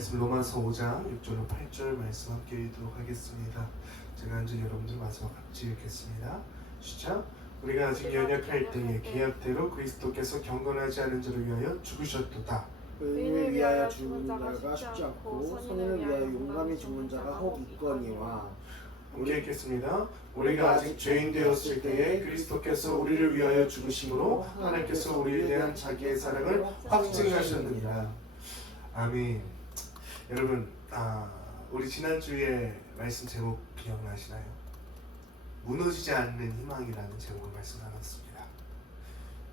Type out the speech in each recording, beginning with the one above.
말씀 로마서 5장 6절로 8절 말씀 함께 읽도록 하겠습니다. 제가 앉은 여러분들 마지막 같이 읽겠습니다. 시작. 우리가 아직 연약할 때에 계약대로 그리스도께서 경건하지 않은 자를 위하여 죽으셨도다. 의인을 위하여 죽는 자가 쉽지 않고 선인을 위하여 용감히 죽는 자가 혹 있거니와. 함께 읽겠습니다. 우리가 아직 죄인 되었을 때에 그리스도께서 우리를 위하여 죽으심으로 하나님께서 우리에 대한 자기의 사랑을 확증하셨느니라. 아멘. 여러분, 우리 지난주에 말씀 제목 기억나시나요? 무너지지 않는 희망이라는 제목을 말씀 나눴습니다.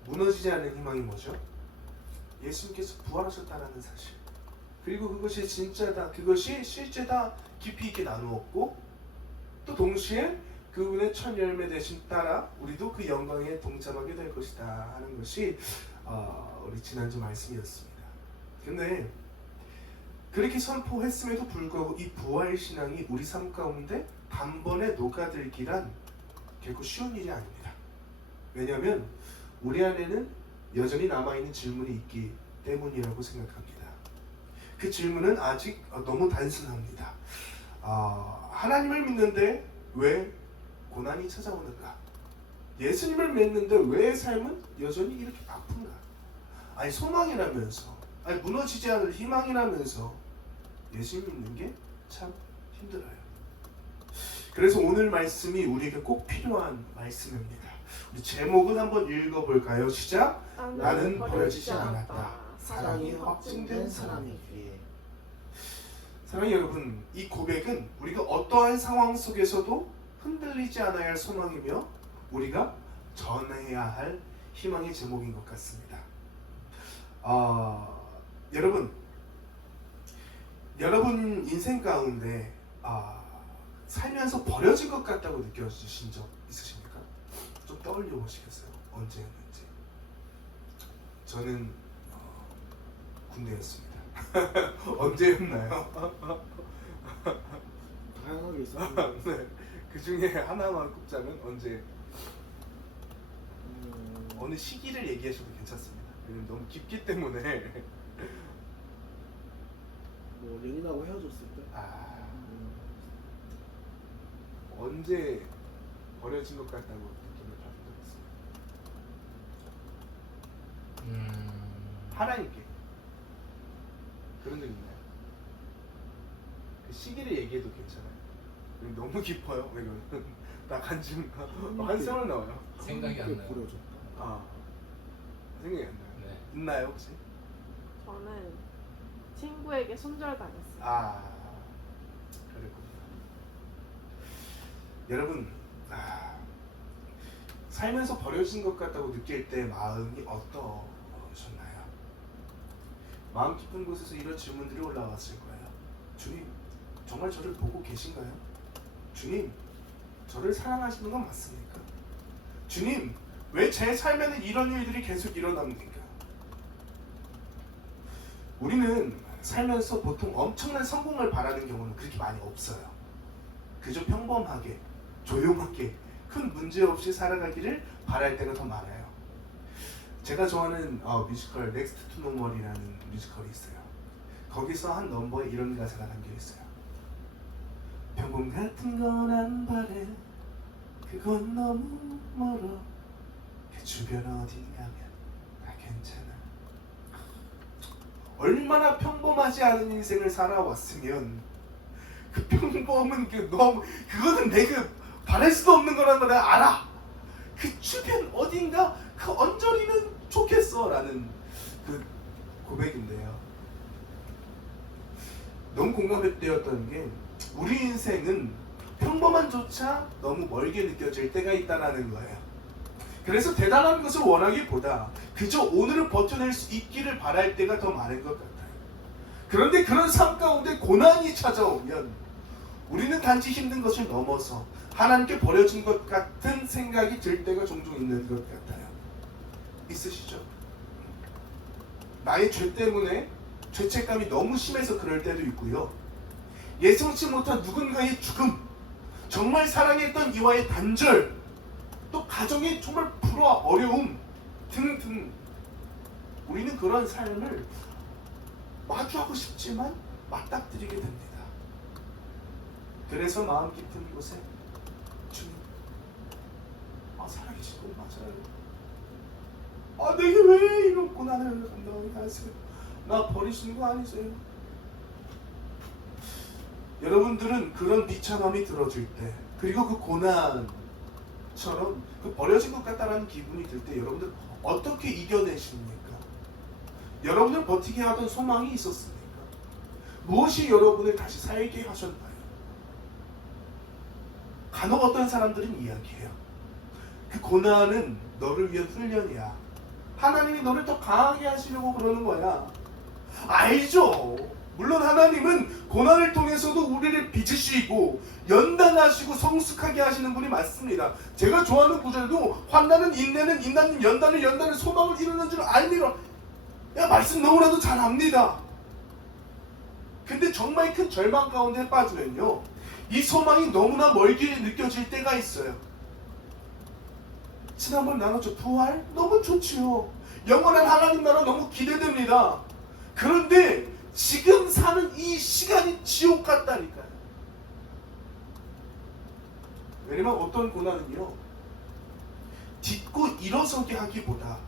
무너지지 않는 희망이 뭐죠? 예수님께서 부활하셨다는 사실, 그리고 그것이 진짜다, 그것이 실제다 깊이 있게 나누었고, 또 동시에 그분의 첫 열매 되신 따라 우리도 그 영광에 동참하게 될 것이다 하는 것이 우리 지난주 말씀이었습니다. 근데 그렇게 선포했음에도 불구하고 이 부활신앙이 우리 삶 가운데 단번에 녹아들기란 결코 쉬운 일이 아닙니다. 왜냐하면 우리 안에는 여전히 남아있는 질문이 있기 때문이라고 생각합니다. 그 질문은 아직 너무 단순합니다. 하나님을 믿는데 왜 고난이 찾아오는가? 예수님을 믿는데 왜 삶은 여전히 이렇게 아픈가? 아니 소망이라면서, 아니 무너지지 않을 희망이라면서 예수님 믿는 게 참 힘들어요. 그래서 오늘 말씀이 우리에게 꼭 필요한 말씀입니다. 우리 제목은 한번 읽어볼까요? 시작! 나는 버려지지 않았다. 사랑이 확증된 사람이기에. 사랑하는 여러분, 이 고백은 우리가 어떠한 상황 속에서도 흔들리지 않아야 할 소망이며 우리가 전해야 할 희망의 제목인 것 같습니다. 여러분 인생 가운데 살면서 버려진 것 같다고 느껴지신 적 있으십니까? 좀 떠올려 보시겠어요? 언제였는지. 저는 군대였습니다. 언제였나요? 다양하게 있었는데 네, 그 중에 하나만 꼽자면 언제, 어느 시기를 얘기하셔도 괜찮습니다. 왜냐면 너무 깊기 때문에. 뭐 연인하고 헤어졌을 때. 언제 버려진 것 같다고 느낌을 받은 적 있어요? 하나님께 그런 적 있나요? 그 시기를 얘기해도 괜찮아요. 너무 깊어요. 왜냐면 나 간증 한참을 나와요. 생각이 안 나요. 버려졌다. 생각이 안 나요. 네. 있나요 혹시? 저는 친구에게 손절당했어요. 그랬군요. 여러분, 살면서 버려진 것 같다고 느낄 때 마음이 어떠셨나요? 마음 깊은 곳에서 이런 질문들이 올라왔을 거예요. 주님, 정말 저를 보고 계신가요? 주님, 저를 사랑하시는 건 맞습니까? 주님, 왜 제 삶에는 이런 일들이 계속 일어납니까? 우리는 살면서 보통 엄청난 성공을 바라는 경우는 그렇게 많이 없어요. 그저 평범하게, 조용하게, 큰 문제 없이 살아가기를 바랄 때가 더 많아요. 제가 좋아하는 뮤지컬 넥스트 투 노멀이라는 뮤지컬이 있어요. 거기서 한 넘버에 이런 가사가 담겨 있어요. 평범 같은 건 안 바래, 그건 너무 멀어, 그 주변 어딘 가면 다 괜찮아. 얼마나 평범하지 않은 인생을 살아왔으면 그 평범은 그거는 내가 바랄 수도 없는 거라는 걸 내가 알아. 그 주변 어딘가 그 언저리는 좋겠어 라는 그 고백인데요. 너무 공감되었던 게 우리 인생은 평범함조차 너무 멀게 느껴질 때가 있다는 거예요. 그래서 대단한 것을 원하기보다 그저 오늘을 버텨낼 수 있기를 바랄 때가 더 많은 것 같아요. 그런데 그런 삶 가운데 고난이 찾아오면 우리는 단지 힘든 것을 넘어서 하나님께 버려진 것 같은 생각이 들 때가 종종 있는 것 같아요. 있으시죠? 나의 죄 때문에 죄책감이 너무 심해서 그럴 때도 있고요. 예상치 못한 누군가의 죽음, 정말 사랑했던 이와의 단절, 또 가정의 정말 불화, 어려움 등등, 우리는 그런 삶을 마주하고 싶지만 맞닥뜨리게 됩니다. 그래서 마음 깊은 곳에 주님, 살아계신 분 맞아요. 내게 왜 이런 고난을 감당하게 하세요? 나 버리시는 거 아니세요? 여러분들은 그런 비참함이 들어질 때, 그리고 그 고난처럼 그 버려진 것 같다라는 기분이 들 때 여러분들 어떻게 이겨내십니까? 여러분들 버티게 하던 소망이 있었습니까? 무엇이 여러분을 다시 살게 하셨나요? 간혹 어떤 사람들은 이야기해요. 그 고난은 너를 위한 훈련이야. 하나님이 너를 더 강하게 하시려고 그러는 거야. 알죠? 물론 하나님은 고난을 통해서도 우리를 빚으시고 연단하시고 성숙하게 하시는 분이 맞습니다. 제가 좋아하는 구절도 환난은 인내는, 인내는 연단을, 연단은 소망을 이루는 줄 알미라. 말씀 너무나도 잘 압니다. 근데 정말 큰 절망 가운데 빠지면요, 이 소망이 너무나 멀게 느껴질 때가 있어요. 지난번 나눴죠. 부활? 너무 좋지요. 영원한 하나님 나라 너무 기대됩니다. 그런데 지금 사는 이 시간이 지옥 같다니까요. 왜냐면 어떤 고난은요, 딛고 일어서게 하기보다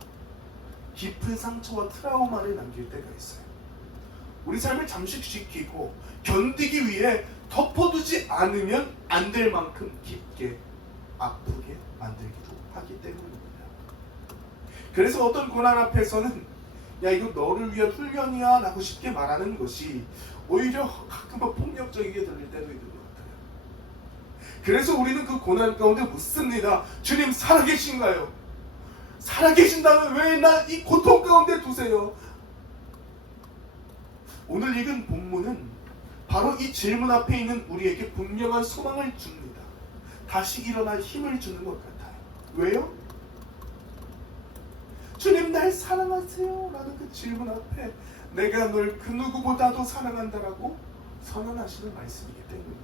깊은 상처와 트라우마를 남길 때가 있어요. 우리 삶을 잠식시키고 견디기 위해 덮어두지 않으면 안 될 만큼 깊게 아프게 만들기도 하기 때문입니다. 그래서 어떤 고난 앞에서는 이거 너를 위한 훈련이야 라고 쉽게 말하는 것이 오히려 가끔은 폭력적이게 들릴 때도 있는 것 같아요. 그래서 우리는 그 고난 가운데 묻습니다. 주님 살아계신가요? 살아계신다면 왜 나 이 고통 가운데 두세요? 오늘 읽은 본문은 바로 이 질문 앞에 있는 우리에게 분명한 소망을 줍니다. 다시 일어날 힘을 주는 것 같아요. 왜요? 주님 날 사랑하세요? 라는 그 질문 앞에 내가 널 그 누구보다도 사랑한다라고 선언하시는 말씀이기 때문입니다.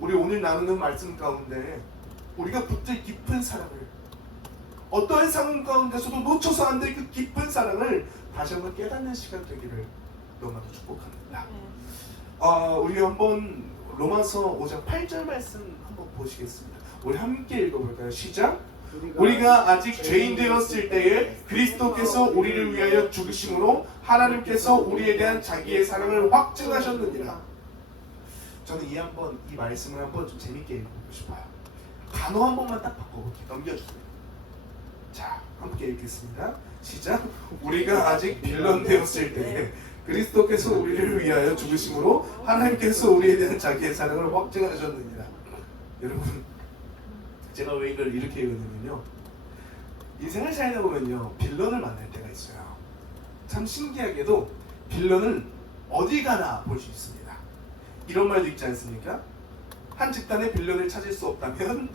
우리 오늘 나누는 말씀 가운데 우리가 붙들 깊은 사랑을, 어떠한 상황 가운데서도 놓쳐서 안 될 그 깊은 사랑을 다시 한번 깨닫는 시간 되기를 너무나도 축복합니다. 우리 한번 로마서 5장 8절 말씀 한번 보시겠습니다. 우리 함께 읽어볼까요? 시작! 우리가 아직 죄인 되었을 때에 그리스도께서 우리를 위하여 죽으심으로 하나님께서 우리에 대한 자기의 사랑을 확증하셨느니라. 저는 이 말씀을 한번 좀 재밌게 읽어보고 싶어요. 단어 한 번만 딱 바꿔볼게요. 넘겨주세요. 자, 함께 읽겠습니다. 시작! 우리가 아직 빌런 되었을 때에 그리스도께서 우리를 위하여 죽으심으로 하나님께서 우리에 대한 자기의 사랑을 확증하셨느니라. 여러분, 제가 왜 이걸 이렇게 읽었냐면요, 인생을 살다 보면요 빌런을 만날 때가 있어요. 참 신기하게도 빌런은 어디 가나 볼 수 있습니다. 이런 말도 있지 않습니까? 한 집단의 빌런을 찾을 수 없다면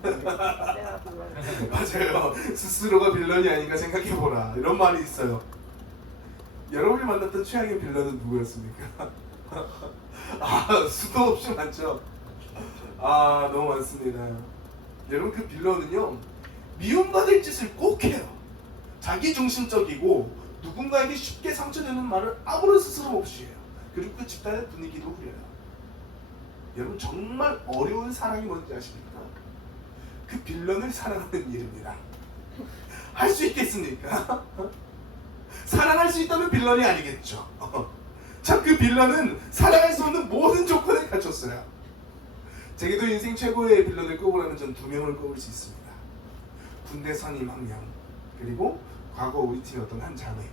맞아요, 스스로가 빌런이 아닌가 생각해보라, 이런 말이 있어요. 여러분이 만났던 최악의 빌런은 누구였습니까? 수도 없이 많죠. 너무 많습니다. 여러분, 그 빌런은요 미움받을 짓을 꼭 해요. 자기중심적이고 누군가에게 쉽게 상처되는 말을 아무런 스스럼 없이 해요. 그리고 그 집단의 분위기도 흐려요. 여러분, 정말 어려운 사랑이 뭔지 아십니까? 그 빌런을 사랑하는 일입니다. 할 수 있겠습니까? 사랑할 수 있다면 빌런이 아니겠죠. 참, 그 빌런은 사랑할 수 없는 모든 조건을 갖췄어요. 제게도 인생 최고의 빌런을 꼽으라면 전 2명을 꼽을 수 있습니다. 군대 선임 1명, 그리고 과거 우리 팀이었던 한 자매.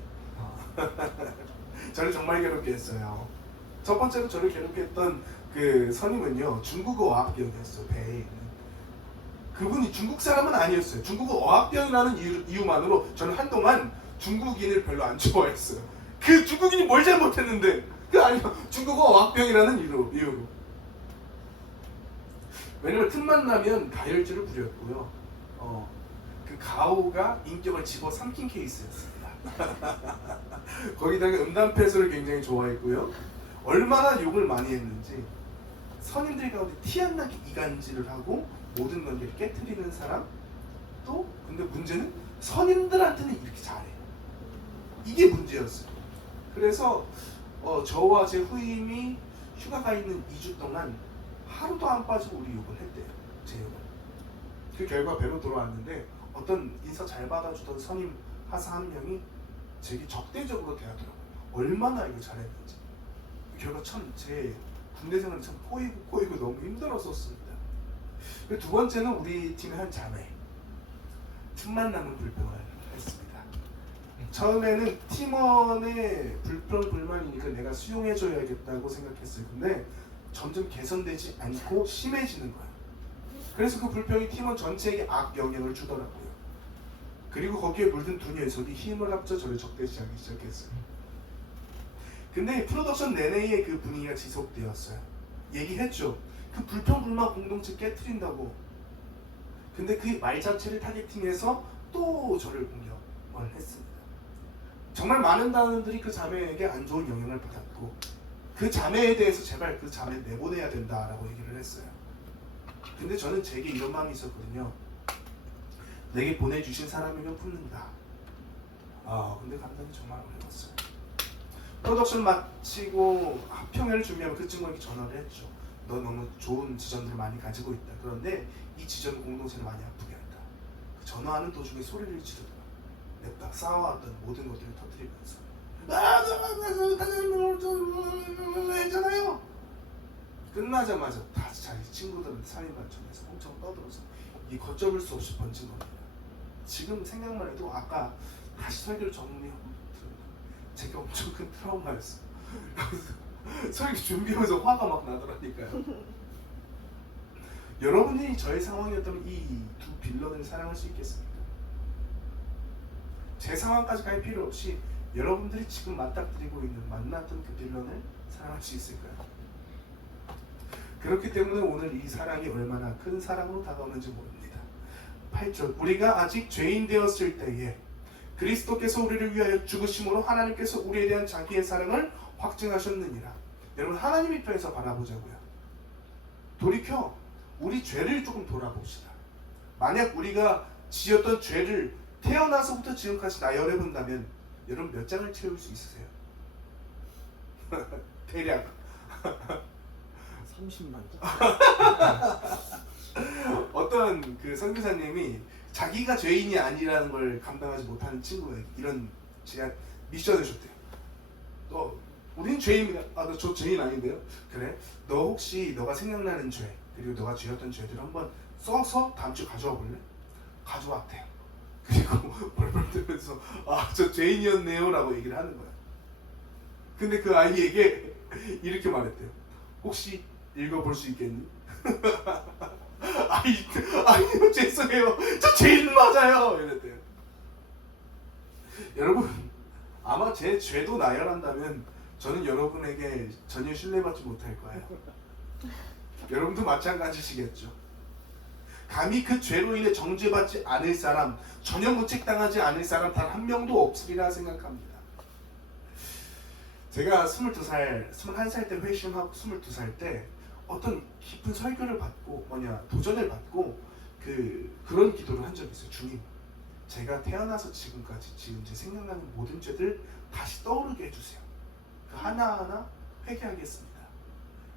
저를 정말 괴롭게 했어요. 첫 번째로 저를 괴롭게 했던 그 선임은요, 중국어 어학병이었어요. 배에 있는. 그분이 중국 사람은 아니었어요. 중국어 어학병이라는 이유만으로 저는 한동안 중국인을 별로 안 좋아했어요. 그 중국인이 뭘 잘못했는데, 아니요, 중국어 어학병이라는 이유로. 왜냐면 틈만 나면 가열주를 부렸고요. 그 가오가 인격을 집어삼킨 케이스였습니다. 거기다가 음담패소를 굉장히 좋아했고요. 얼마나 욕을 많이 했는지, 선임들 가운데 티 안 나게 이간질을 하고 모든 관계를 깨트리는 사람. 또 근데 문제는 선임들한테는 이렇게 잘해. 이게 문제였어요. 그래서 저와 제 후임이 휴가가 있는 2주 동안 하루도 안 빠지고 우리 욕을 했대요. 제 욕을. 그 결과 배로 돌아왔는데 어떤 인사 잘 받아주던 선임 하사 한 명이 제게 적대적으로 대하더라고요. 얼마나 이거 잘했는지. 결과 참 제 군대 생활이 참 꼬이고 너무 힘들었었습니다. 두 번째는 우리 팀의 한 자매. 틈만 나는 불평을 했습니다. 처음에는 팀원의 불만이니까 내가 수용해줘야겠다고 생각했어요. 근데 점점 개선되지 않고 심해지는 거예요. 그래서 그 불평이 팀원 전체에게 악 영향을 주더라고요. 그리고 거기에 물든 두 녀석이 힘을 합쳐 저를 적대시하기 시작했어요. 근데 프로덕션 내내의 그 분위기가 지속되었어요. 얘기했죠. 그 불평 불만 공동체 깨트린다고. 근데 그 말 자체를 타겟팅해서 또 저를 공격을 했습니다. 정말 많은 단원들이 그 자매에게 안 좋은 영향을 받았고 그 자매에 대해서 제발 그 자매 내보내야 된다라고 얘기를 했어요. 근데 저는 제게 이런 마음이 있었거든요. 내게 보내주신 사람이면 품는다. 근데 감당이 정말 어려웠어요. 프로덕션 마치고 합평회를 준비하면 그 친구에게 전화를 했죠. 너 너무 좋은 지점들을 많이 가지고 있다. 그런데 이 지점 공동체를 많이 아프게 한다. 그 전화하는 도중에 소리를 지르더라. 냅다 싸워왔던 모든 것들을 터뜨리면서 했잖아요. 끝나자마자 다 자기 친구들한테 살인반전해서 엄청 떠들어서 이 걷잡을 수 없이 번진 겁니다. 지금 생각만 해도 아까 다시 설교를 정리하고 제게 엄청 큰 트라우마였어요. 설교 준비하면서 화가 막 나더라니까요. 여러분이 저의 상황이었다면 이 두 빌런을 사랑할 수 있겠습니까? 제 상황까지 갈 필요 없이 여러분들이 지금 맞닥뜨리고 있는 만났던 그 빌런을 사랑할 수 있을까요? 그렇기 때문에 오늘 이 사랑이 얼마나 큰 사랑으로 다가오는지 모릅니다. 8절 우리가 아직 죄인 되었을 때에 그리스도께서 우리를 위하여 죽으심으로 하나님께서 우리에 대한 자기의 사랑을 확증하셨느니라. 여러분 하나님 입장에서 바라보자고요. 돌이켜 우리 죄를 조금 돌아봅시다. 만약 우리가 지었던 죄를 태어나서부터 지금까지 나열해 본다면 여러분 몇 장을 채울 수 있으세요? 대략 30만. 어떤 그 선교사님이 자기가 죄인이 아니라는 걸 감당하지 못하는 친구에게 이런 제안 미션을 줬대요. 너 우린 죄인이다. 저 죄인 아닌데요? 그래? 너 혹시 너가 생각나는 죄 그리고 너가 지었던 죄들을 한번 써서 다음 주에 가져와 볼래? 가져왔대요. 그리고 벌벌 떨면서 저 죄인이었네요 라고 얘기를 하는 거야. 근데 그 아이에게 이렇게 말했대요. 혹시 읽어볼 수 있겠니? 아니 죄송해요. 저 죄인 맞아요. 이랬대요. 여러분 아마 제 죄도 나열한다면 저는 여러분에게 전혀 신뢰받지 못할 거예요. 여러분도 마찬가지시겠죠. 감히 그 죄로 인해 정죄받지 않을 사람, 전혀 문책당하지 않을 사람 단 한 명도 없으리라 생각합니다. 제가 21살 때 회심하고 22살 때 어떤 깊은 설교를 받고 도전을 받고 그런 기도를 한 적이 있어요. 주님, 제가 태어나서 지금까지 지은 제 생각나는 모든 죄들 다시 떠오르게 해주세요. 그 하나하나 회개하겠습니다.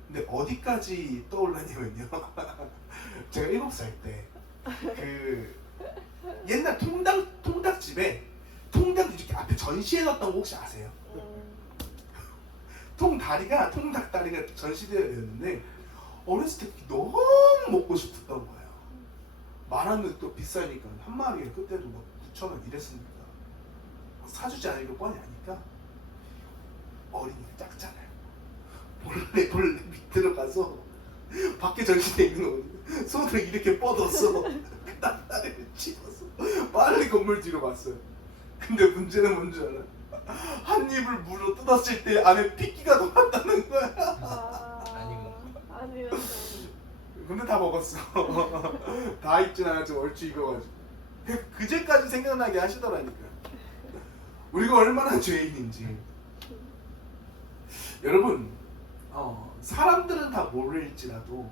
근데 어디까지 떠올랐냐면요. 제가 7살 때 옛날 통닭집에 통닭 이렇게 앞에 전시해놨던 거 혹시 아세요? 통닭 다리가 전시되어 있는데 어렸을 때 너무 먹고 싶었던 거예요. 말하면 또 비싸니까 한 마리에 그때도 뭐 9,000원 이랬으니까 사주지 않을 거 뻔히 아니까 어린이가 작잖아요. 몰래 밑으로 가서 밖에 전시되어 있는 거 손으로 이렇게 뻗었어. 그 다리를 집어서 빨리 건물 뒤로 갔어요. 근데 문제는 뭔지 알아? 한 입을 물어 뜯었을 때 안에 핏기가 돌았다는 거야. 아니요. 근데 다 먹었어. 다 익진 않았지만 얼추 익어가지고. 그제까지 생각나게 하시더라니까. 우리가 얼마나 죄인인지. 여러분, 사람들은 다 모를지라도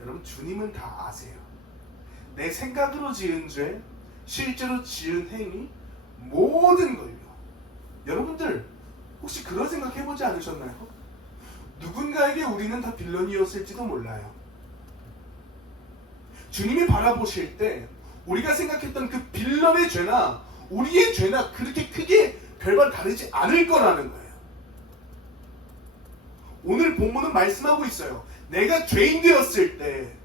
여러분 주님은 다 아세요. 내 생각으로 지은 죄, 실제로 지은 행위, 모든 걸요. 여러분들 혹시 그런 생각 해보지 않으셨나요? 누군가에게 우리는 다 빌런이었을지도 몰라요. 주님이 바라보실 때 우리가 생각했던 그 빌런의 죄나 우리의 죄나 그렇게 크게 별반 다르지 않을 거라는 거예요. 오늘 본문은 말씀하고 있어요. 내가 죄인 되었을 때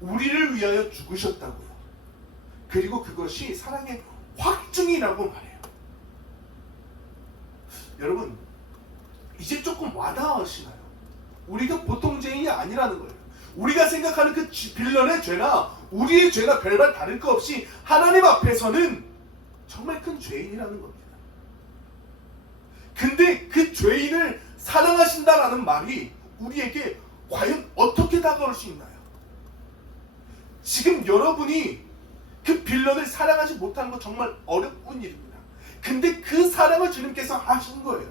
우리를 위하여 죽으셨다고요. 그리고 그것이 사랑의 확증이라고 말해요. 여러분, 이제 조금 와닿으시나요? 우리가 보통 죄인이 아니라는 거예요. 우리가 생각하는 그 빌런의 죄나 우리의 죄나 별반 다를 거 없이 하나님 앞에서는 정말 큰 죄인이라는 겁니다. 근데 그 죄인을 사랑하신다라는 말이 우리에게 과연 어떻게 다가올 수 있나요? 지금 여러분이 그 빌런을 사랑하지 못하는 건 정말 어려운 일입니다. 근데 그 사랑을 주님께서 하신 거예요.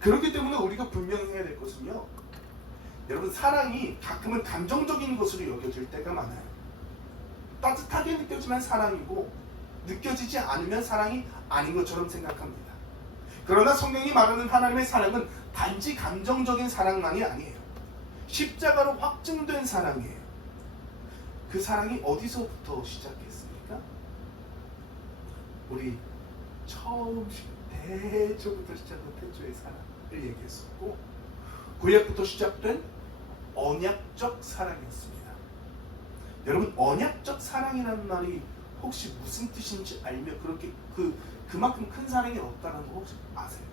그렇기 때문에 우리가 분명해야 될 것은요, 여러분, 사랑이 가끔은 감정적인 것으로 여겨질 때가 많아요. 따뜻하게 느껴지면 사랑이고 느껴지지 않으면 사랑이 아닌 것처럼 생각합니다. 그러나 성경이 말하는 하나님의 사랑은 단지 감정적인 사랑만이 아니에요. 십자가로 확증된 사랑이에요. 그 사랑이 어디서부터 시작했습니까? 우리 처음 대초부터 시작한 태초의 사랑을 얘기했었고, 구약부터 시작된 언약적 사랑이었습니다. 여러분, 언약적 사랑이라는 말이 혹시 무슨 뜻인지 알면 그렇게 그만큼 큰 사랑이 없다는 거 혹시 아세요?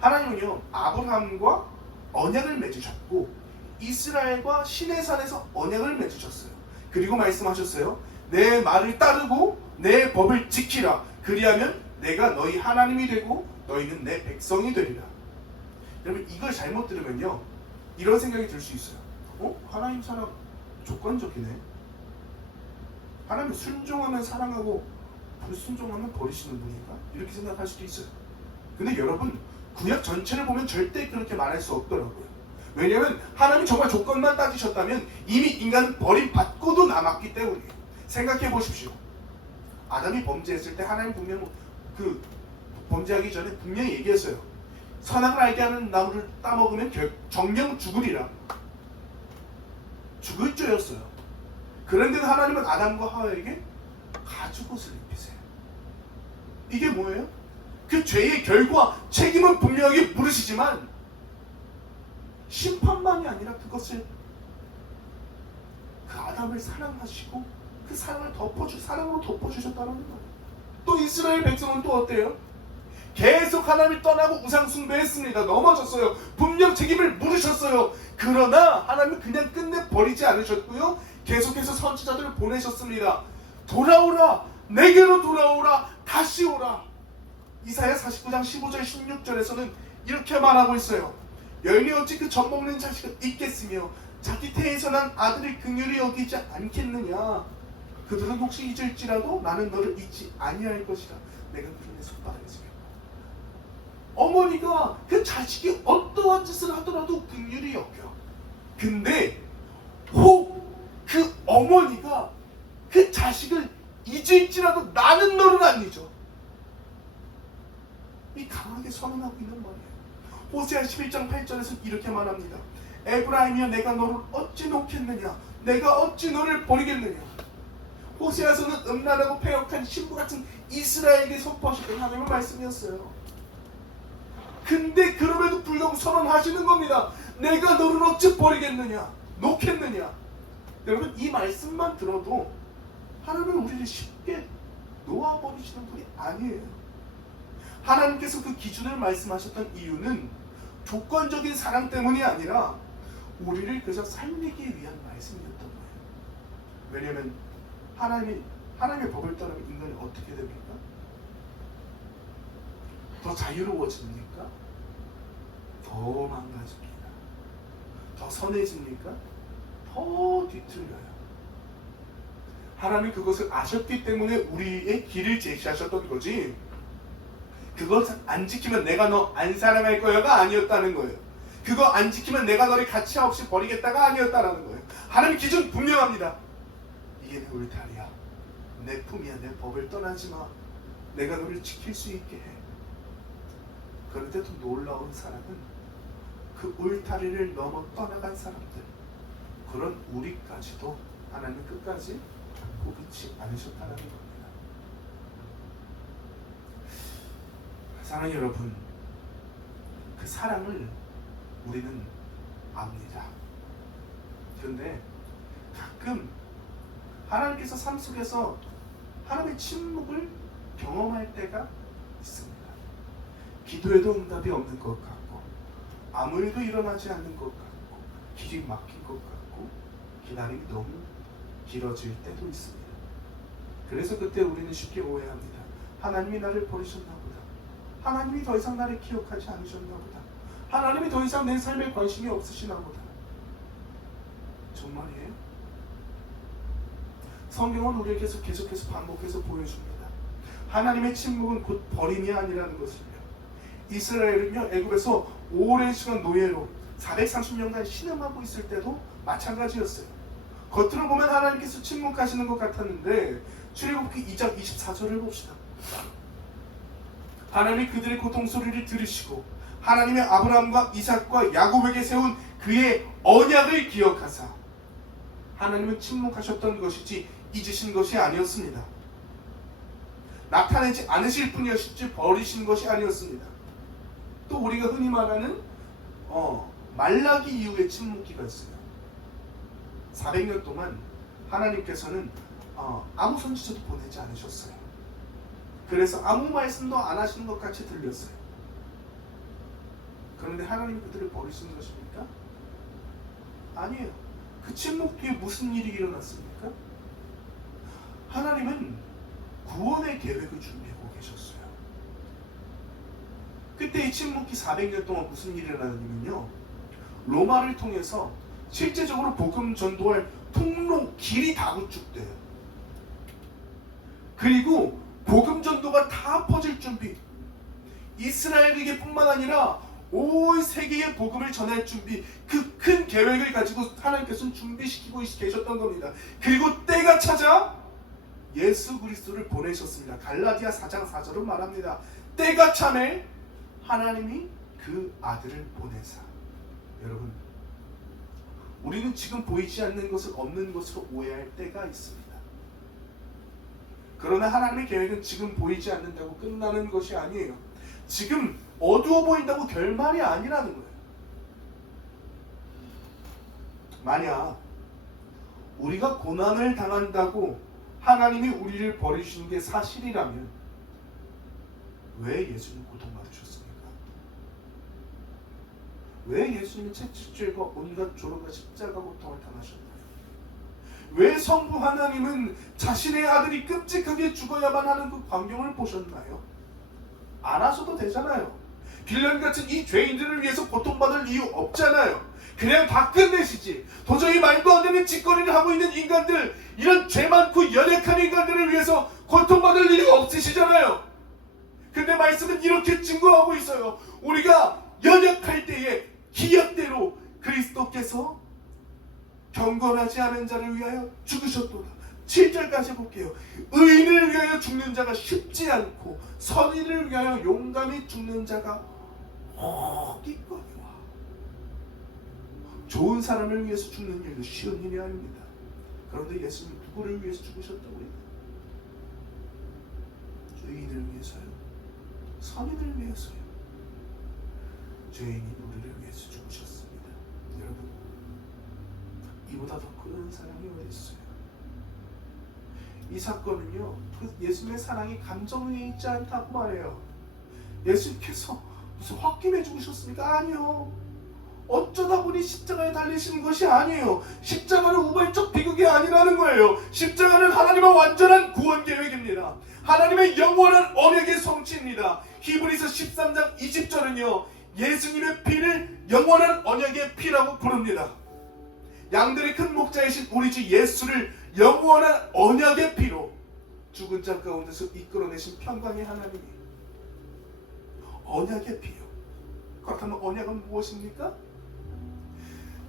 하나님은요, 아브라함과 언약을 맺으셨고 이스라엘과 시내산에서 언약을 맺으셨어요. 그리고 말씀하셨어요. 내 말을 따르고 내 법을 지키라. 그리하면 내가 너희 하나님이 되고 너희는 내 백성이 되리라. 여러분, 이걸 잘못 들으면요, 이런 생각이 들 수 있어요. 하나님 사랑 조건적이네. 하나님 순종하면 사랑하고 불순종하면 버리시는 분인가? 이렇게 생각할 수도 있어요. 근데 여러분, 구약 전체를 보면 절대 그렇게 말할 수 없더라고요. 왜냐하면 하나님이 정말 조건만 따지셨다면 이미 인간은 버림받고도 남았기 때문이에요. 생각해 보십시오. 아담이 범죄했을 때 하나님 분명 범죄하기 전에 분명히 얘기했어요. 선악을 알게 하는 나무를 따먹으면 정령 죽으리라. 죽을 죄였어요. 그런데도 하나님은 아담과 하와에게 가죽옷을 입히세요. 이게 뭐예요? 그 죄의 결과 책임은 분명히 물으시지만 심판만이 아니라 그것을 그 아담을 사랑하시고 그 사랑을 사랑으로 덮어주셨다는 거예요. 또 이스라엘 백성은 또 어때요? 계속 하나님을 떠나고 우상 숭배했습니다. 넘어졌어요. 분명 책임을 물으셨어요. 그러나 하나님은 그냥 끝내 버리지 않으셨고요, 계속해서 선지자들을 보내셨습니다. 돌아오라, 내게로 돌아오라, 다시 오라. 이사야 49장 15절 16절에서는 이렇게 말하고 있어요. 여인이 어찌 그 젖 먹는 자식을 잊겠으며 자기 태에서 난 아들을 긍휼히 여기지 않겠느냐. 그들은 혹시 잊을지라도 나는 너를 잊지 아니할 것이라. 내가 그들의 손바닥에 지켰다. 어머니가 그 자식이 어떠한 짓을 하더라도 긍휼히 여겨. 근데 혹 그 어머니가 그 자식을 잊을지라도 나는 너를 안 잊어. 이 강하게 선언하고 있는 말이에요. 호세아 11장 8절에서 이렇게 말합니다. 에브라임이여, 내가 너를 어찌 놓겠느냐, 내가 어찌 너를 버리겠느냐. 호세아서는 음란하고 패역한 신부같은 이스라엘에게 선포하셨던 하나님의 말씀이었어요. 근데 그럼에도 불구하고 선언하시는 겁니다. 내가 너를 어찌 버리겠느냐, 놓겠느냐. 여러분, 이 말씀만 들어도 하나님은 우리를 쉽게 놓아버리시는 분이 아니에요. 하나님께서 그 기준을 말씀하셨던 이유는 조건적인 사랑 때문이 아니라 우리를 그저 살리기 위한 말씀이었던 거예요. 왜냐하면 하나님의 법을 따르면 인간이 어떻게 됩니까? 더 자유로워집니까? 더 망가집니다. 더 선해집니까? 더 뒤틀려요. 하나님이 그것을 아셨기 때문에 우리의 길을 제시하셨던 거지, 그것을 안 지키면 내가 너 안 사랑할 거야가 아니었다는 거예요. 그거 안 지키면 내가 너를 가치 없이 버리겠다가 아니었다는 거예요. 하나님 기준 분명합니다. 이게 내 울타리야, 내 품이야, 내 법을 떠나지 마. 내가 너를 지킬 수 있게 해. 그런데 또 놀라운 사람은 그 울타리를 넘어 떠나간 사람들, 그런 우리까지도 하나님 끝까지 갖고 있지 않으셨다는 겁니다. 사랑하는 여러분, 그 사랑을 우리는 압니다. 그런데 가끔 하나님께서 삶 속에서 하나님의 침묵을 경험할 때가 있습니다. 기도에도 응답이 없는 것 같고, 아무 일도 일어나지 않는 것 같고, 길이 막힌 것 같고, 기다림이 너무 길어질 때도 있습니다. 그래서 그때 우리는 쉽게 오해합니다. 하나님이 나를 버리셨나 보다. 하나님이 더 이상 나를 기억하지 않으셨나 보다. 하나님이 더 이상 내 삶에 관심이 없으시나 보다. 정말이에요? 성경은 우리에게 계속해서 반복해서 보여줍니다. 하나님의 침묵은 곧 버림이 아니라는 것을요. 이스라엘은요, 애굽에서 오랜 시간 노예로 430년간 신음하고 있을 때도 마찬가지였어요. 겉으로 보면 하나님께서 침묵하시는 것 같았는데 출애굽기 2장 24절을 봅시다. 하나님이 그들의 고통 소리를 들으시고 하나님의 아브라함과 이삭과 야곱에게 세운 그의 언약을 기억하사, 하나님은 침묵하셨던 것이지 잊으신 것이 아니었습니다. 나타내지 않으실 뿐이었지 버리신 것이 아니었습니다. 또 우리가 흔히 말하는 말라기 이후의 침묵기가 있어요. 400년 동안 하나님께서는 아무 선지자도 보내지 않으셨어요. 그래서 아무 말씀도 안 하시는 것 같이 들렸어요. 그런데 하나님이 그들을 버리신 것입니까? 아니에요. 그 침묵 뒤에 무슨 일이 일어났습니까? 하나님은 구원의 계획을 준비하고 계셨어요. 그때 이 침묵기 400년 동안 무슨 일이 일어나냐면요, 로마를 통해서 실제적으로 복음 전도할 통로 길이 다 구축돼요. 그리고 복음 전도가 다 퍼질 준비, 이스라엘에게 뿐만 아니라 온 세계에 복음을 전할 준비, 그 큰 계획을 가지고 하나님께서는 준비시키고 계셨던 겁니다. 그리고 때가 찾아 예수 그리스도를 보내셨습니다. 갈라디아 4장 4절은 말합니다. 때가 참에 하나님이 그 아들을 보내사. 여러분, 우리는 지금 보이지 않는 것을 없는 것으로 오해할 때가 있습니다. 그러나 하나님의 계획은 지금 보이지 않는다고 끝나는 것이 아니에요. 지금 어두워 보인다고 결말이 아니라는 거예요. 만약 우리가 고난을 당한다고 하나님이 우리를 버리시는 게 사실이라면 왜 예수님 고통받으셨습니까? 왜 예수님은 채찍질과 온갖 조롱과 십자가 고통을 당하셨나요? 왜 성부 하나님은 자신의 아들이 끔찍하게 죽어야만 하는 그 광경을 보셨나요? 안 하셔도 되잖아요. 빌런 같은 이 죄인들을 위해서 고통받을 이유 없잖아요. 그냥 다 끝내시지. 도저히 말도 안 되는 짓거리를 하고 있는 인간들, 이런 죄 많고 연약한 인간들을 위해서 고통받을 일이 없으시잖아요. 근데 말씀은 이렇게 증거하고 있어요. 우리가 연약할 때에 기약대로 그리스도께서 경건하지 않은 자를 위하여 죽으셨도다. 7절까지 볼게요. 의인을 위하여 죽는 자가 쉽지 않고 선인을 위하여 용감히 죽는 자가 기꺼이 와. 좋은 사람을 위해서 죽는 일도 쉬운 일이 아닙니다. 그런데 예수님 누구를 위해서 죽으셨다고요? 의인을 위해서요? 선인을 위해서요? 죄인인 우리를 위해서 죽으셨습니다. 여러분, 이보다 더 큰 사랑이 어디 있어요? 이 사건은요, 예수님의 사랑이 감정에 있지 않다고 말해요. 예수님께서 무슨 홧김에 죽으셨습니까? 아니요. 어쩌다 보니 십자가에 달리시는 것이 아니에요. 십자가는 우발적 비극이 아니라는 거예요. 십자가는 하나님의 완전한 구원 계획입니다. 하나님의 영원한 언약의 성취입니다. 히브리서 13장 20절은요, 예수님의 피를 영원한 언약의 피라고 부릅니다. 양들의 큰 목자이신 우리 주 예수를 영원한 언약의 피로 죽은 자 가운데서 이끌어내신 평강의 하나님이 언약의 피요. 그렇다면 언약은 무엇입니까?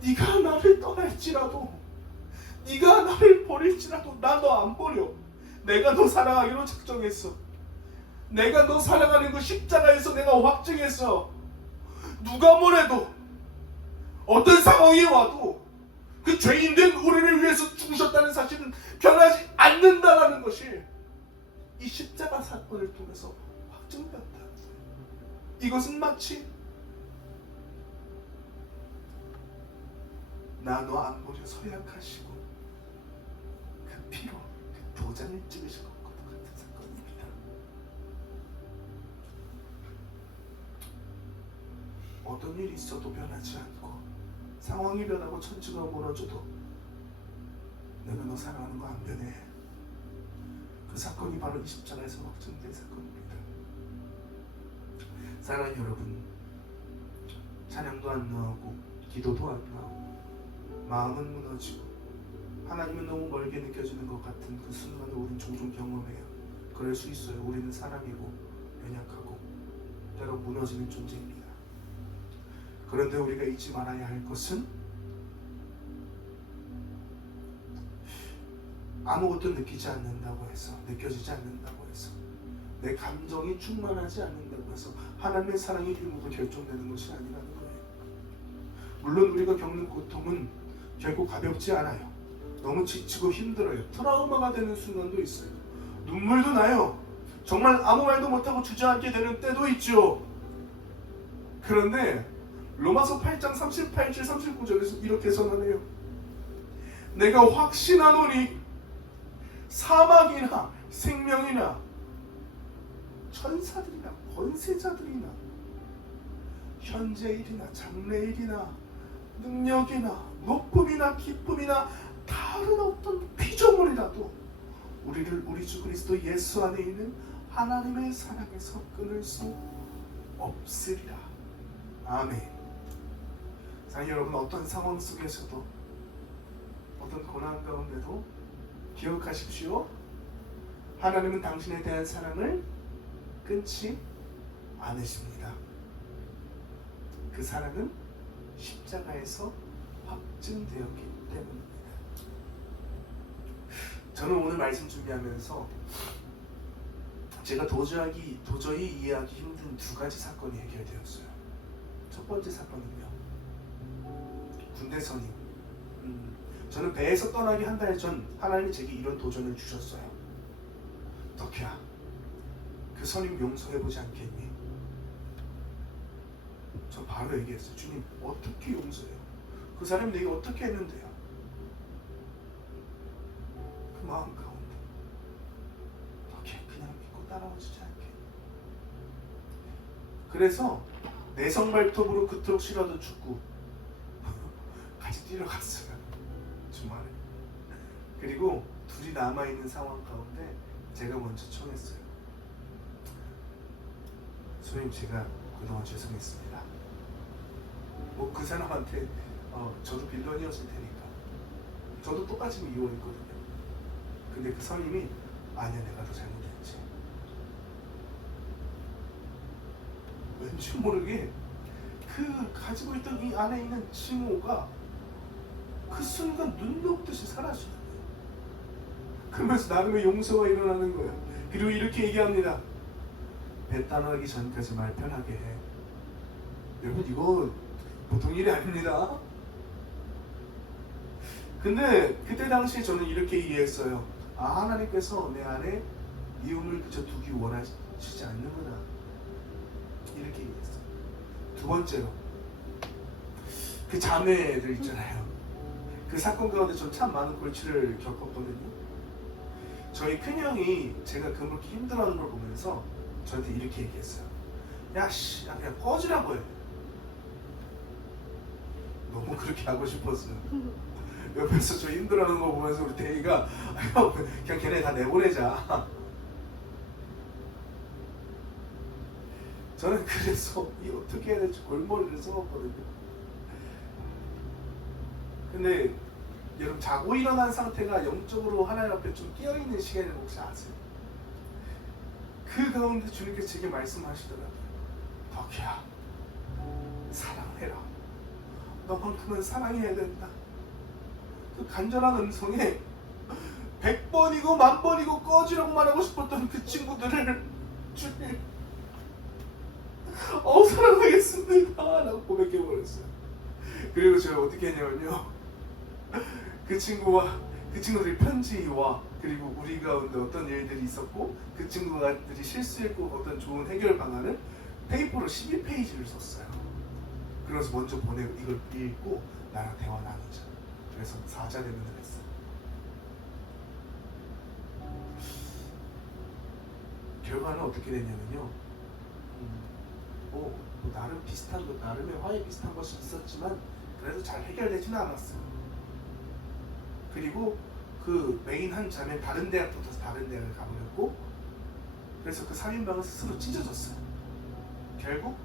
네가 나를 떠날지라도, 네가 나를 버릴지라도 나 너 안 버려. 내가 너 사랑하기로 작정했어. 내가 너 사랑하는 그 십자가에서 내가 확증했어. 누가 뭐래도 어떤 상황이 와도 그 죄인된 우리를 위해서 죽으셨다는 사실은 변하지 않는다라는 것이 이 십자가 사건을 통해서 확증되었다. 이것은 마치 나 너 안 보려 서약하시고 그 피로 그 도장을 찍으신 것과 같은 사건입니다. 어떤 일이 있어도 변하지 않고 상황이 변하고 천지가 무너져도 내가 너 사랑하는 거 안 변해. 그 사건이 바로 이 십자가에서 확증된 사건입니다. 사랑하는 여러분, 찬양도 안 나오고 기도도 안 나오고 마음은 무너지고 하나님은 너무 멀게 느껴지는 것 같은 그 순간을 우리는 종종 경험해요. 그럴 수 있어요. 우리는 사람이고 연약하고 때로 무너지는 존재입니다. 그런데 우리가 잊지 말아야 할 것은 아무것도 느끼지 않는다고 해서, 느껴지지 않는다고 해서, 내 감정이 충만하지 않는다고 해서 하나님의 사랑이 일부러 결정되는 것이 아니라는 거예요. 물론 우리가 겪는 고통은 결코 가볍지 않아요. 너무 지치고 힘들어요. 트라우마가 되는 순간도 있어요. 눈물도 나요. 정말 아무 말도 못하고 주저앉게 되는 때도 있죠. 그런데 로마서 8장 38절 39절에서 이렇게 선언해요. 내가 확신하노니 사막이나 생명이나 천사들이나 권세자들이나 현재일이나 장래일이나 능력이나 높음이나 기쁨이나 다른 어떤 피조물이라도 우리를 우리 주 그리스도 예수 안에 있는 하나님의 사랑에서 끊을 수 없으리라. 아멘. 사랑하는 여러분, 어떤 상황 속에서도 어떤 고난 가운데도 기억하십시오. 하나님은 당신에 대한 사랑을 끊지 않으십니다. 그 사랑은 십자가에서 확증되었기 때문입니다. 저는 오늘 말씀 준비하면서 제가 도저히 이해하기 힘든 두 가지 사건이 해결되었어요. 첫 번째 사건은요, 군대 선임. 저는 배에서 떠나기 한 달 전 하나님이 제게 이런 도전을 주셨어요. 덕혜야, 그 선임 용서해보지 않겠니? 저 바로 얘기했어요. 주님, 어떻게 용서해요? 그 사람이 내게 어떻게 했는데요? 그 마음 가운데 덕혜, 그냥 믿고 따라와주지 않겠니? 그래서 내성발톱으로 그토록 싫어도 죽고 같이 뛰어갔어요. 주말에. 그리고 둘이 남아있는 상황 가운데 제가 먼저 청했어요. 선생님, 제가 그동안 죄송했습니다. 뭐 그 사람한테 저도 빌런이었을 테니까 저도 똑같이 미워했거든요. 근데 그 선임이 아니야, 내가 더 잘못했지. 왠지 모르게 그 가지고 있던 이 안에 있는 징후가 그 순간 눈 녹듯이 사라지는 거예요. 그러면서 나름의 용서가 일어나는 거예요. 그리고 이렇게 얘기합니다. 배 떠나기 전까지 말 편하게 해. 여러분, 이거 보통 일이 아닙니다. 근데 그때 당시에 저는 이렇게 이해했어요. 아, 하나님께서 내 안에 미움을 그저 두기 원하시지 않는구나, 이렇게 이해했어요. 두 번째로, 그 자매들 있잖아요. 그 사건 가운데 전 참 많은 골치를 겪었거든요. 저희 큰형이 제가 그렇게 힘들어하는 걸 보면서 저한테 이렇게 얘기했어요. 야, 그냥 꺼지라고 해. 너무 그렇게 하고 싶었어요. 옆에서 저 힘들어하는 거 보면서 우리 대희가 그냥 걔네 다 내보내자. 저는 그래서 이 어떻게 해야 될지 골머리를 써봤거든요. 근데 여러분, 자고 일어난 상태가 영적으로 하나님 앞에 좀 깨어있는 시간을 혹시 아세요? 그 가운데 주님께서 제게 말씀하시더라고요. 덕혜야, 사랑해라. 너만큼은 사랑해야 된다. 그 간절한 음성에 100번이고 1000번이고 꺼지라고 말하고 싶었던 그 친구들을 주님 사랑하겠습니다 라고 고백해버렸어요. 그리고 제가 어떻게 했냐면요, 그 친구들이 편지와 그리고 우리 가운데 어떤 일들이 있었고 그 친구들이 실수했고 어떤 좋은 해결 방안을 페이퍼로 12페이지를 썼어요. 그래서 먼저 보내고 이걸 읽고 나랑 대화 나누자. 그래서 4자대면을 했어요. 결과는 어떻게 됐냐면요, 나름 비슷한 것, 나름의 화해 비슷한 것이 있었지만 그래도 잘 해결되지는 않았어요. 그리고 그 메인 한 자매 다른 대학 붙어서 다른 대학을 가버렸고, 그래서 그 3인방은 스스로 찢어졌어요. 결국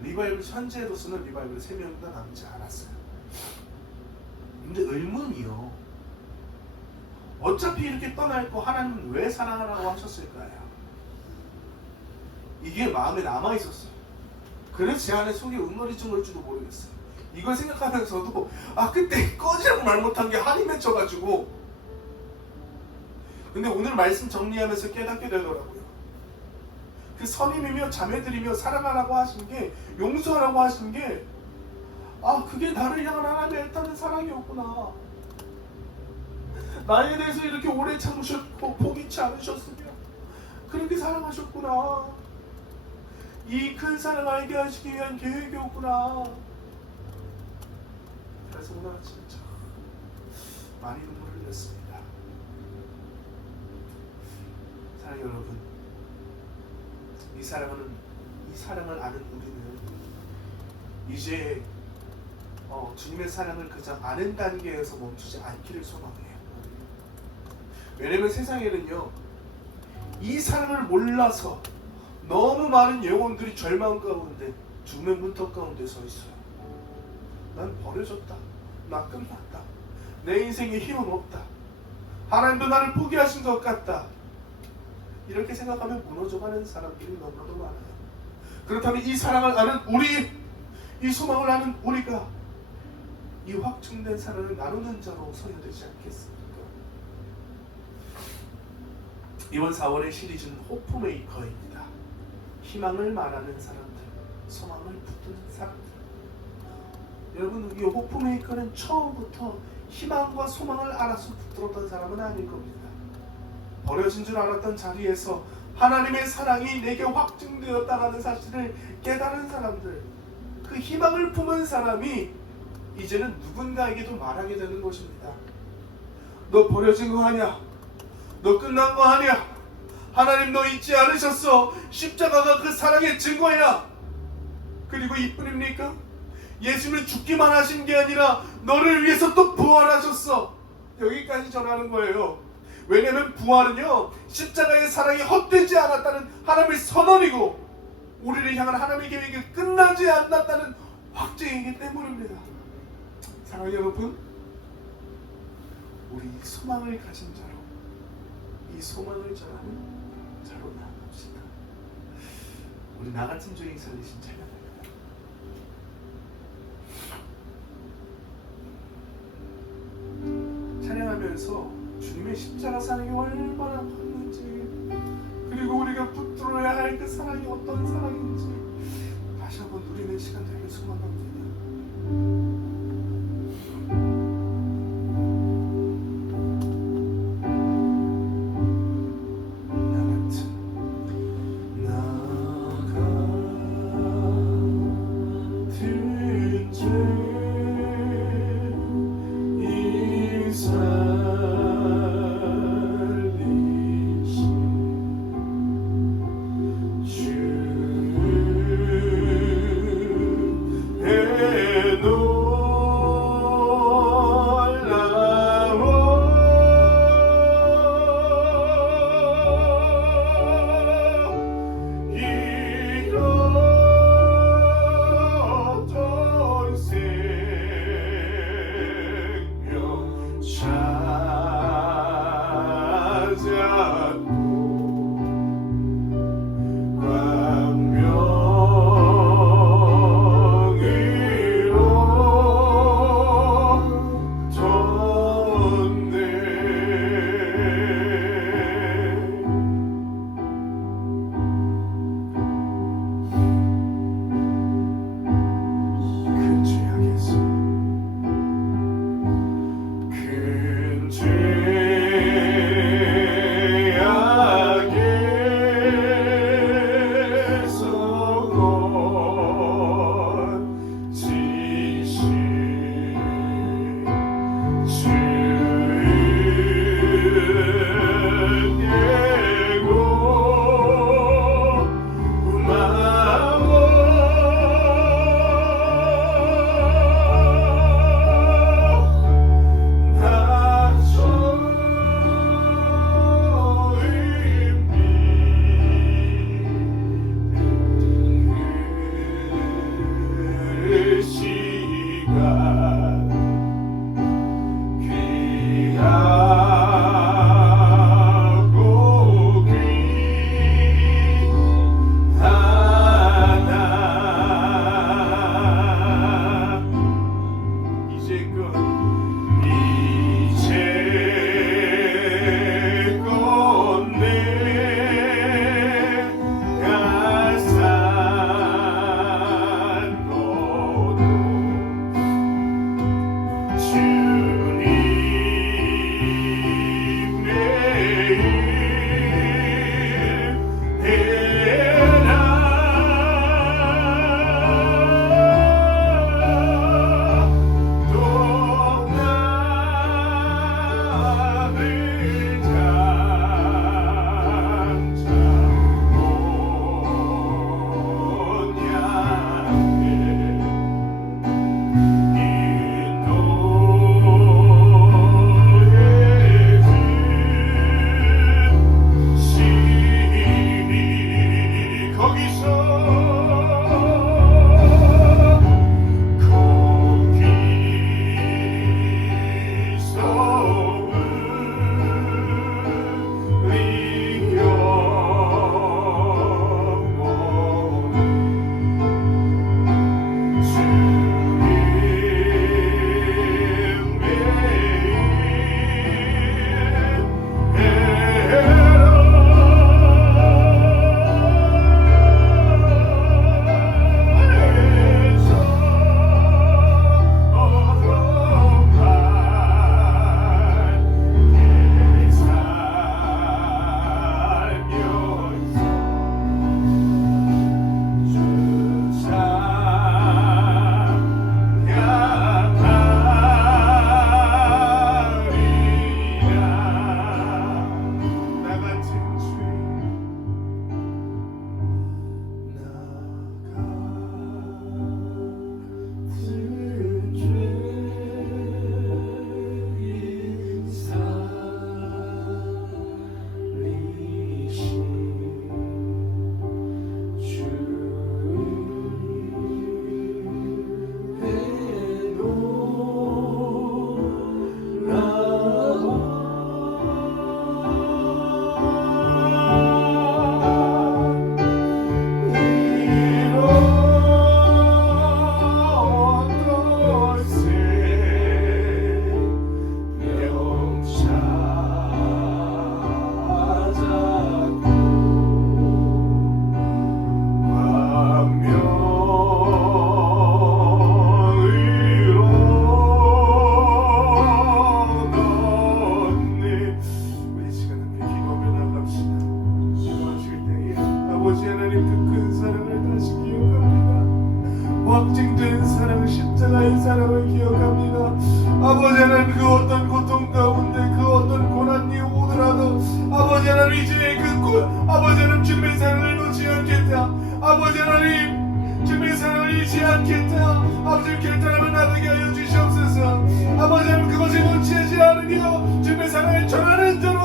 리바이블 현재로서는 리바이블 3명도 남지 않았어요. 근데 의문이요, 어차피 이렇게 떠날 거 하나님은 왜 사랑하라고 하셨을까요? 이게 마음에 남아있었어요. 그래서 제 안에 속이 응어리증 걸지도 모르겠어요. 이걸 생각하면서도 그때 꺼지라고 말 못한 게 한이 맺혀가지고. 근데 오늘 말씀 정리하면서 깨닫게 되더라고요. 그 선임이며 자매들이며 사랑하라고 하신 게, 용서하라고 하신 게 그게 나를 향한 하나님의 애타는 사랑이었구나. 나에 대해서 이렇게 오래 참으셨고 포기치 않으셨으며 그렇게 사랑하셨구나. 이 큰 사랑 알게 하시기 위한 계획이었구나. 그래서 오늘 진짜 많이 눈물을 흘렸습니다. 사랑하는 여러분, 이 사랑을 아는 우리는 이제 주님의 사랑을 그저 아는 단계에서 멈추지 않기를 소망해요. 왜냐면 세상에는요, 이 사랑을 몰라서 너무 많은 영혼들이 절망 가운데 죽는 문턱 가운데 서 있어요. 난 버려졌다. 나 끝났다. 내 인생에 힘은 없다. 하나님도 나를 포기하신 것 같다. 이렇게 생각하면 무너져가는 사람들이 너무나도 많아요. 그렇다면 이 사랑을 아는 우리, 이 소망을 아는 우리가 이 확증된 사랑을 나누는 자로 서야 되지 않겠습니까? 이번 4월의 시리즈는 호프메이커입니다. 희망을 말하는 사람들, 소망을 붙드는 사람들. 여러분, 이 호프메이커는 처음부터 희망과 소망을 알아서 붙들었던 사람은 아닐 겁니다. 버려진 줄 알았던 자리에서 하나님의 사랑이 내게 확증되었다는 사실을 깨달은 사람들, 그 희망을 품은 사람이 이제는 누군가에게도 말하게 되는 것입니다. 너 버려진 거 아니야. 너 끝난 거 아니야. 하나님 너 잊지 않으셨어. 십자가가 그 사랑의 증거야. 그리고 이뿐입니까? 예수는 죽기만 하신 게 아니라 너를 위해서 또 부활하셨어. 여기까지 전하는 거예요. 왜냐하면 부활은요, 십자가의 사랑이 헛되지 않았다는 하나님의 선언이고 우리를 향한 하나님의 계획이 끝나지 않았다는 확증이기 때문입니다. 사랑하는 여러분, 우리 소망을 가진 자로, 이 소망을 전하는 자로 나아갑시다. 우리 나같은 죄인 살리신 찬양합니다. 찬양하면서 주님의 십자가 사랑이 얼마나 컸는지, 그리고 우리가 붙들어야 할 그 사랑이 어떤 사랑인지 다시 한번 누리는 시간 되길 소망합니다. 주 확증된 사랑, 십자가의 사랑을 기억합니다. 아버지 하나님, 그 어떤 고통 가운데 그 어떤 고난이 오더라도 아버지 하나님 이제 아버지 하나님 주님의 사랑을 놓지 않겠다. 아버지 하나님 주님의 사랑을 잊지 않겠다. 아버지 결단하며 나가게 하여 주시옵소서. 아버지 하나님 그것을 놓치지 않으며 주님의 사랑을 전하는 자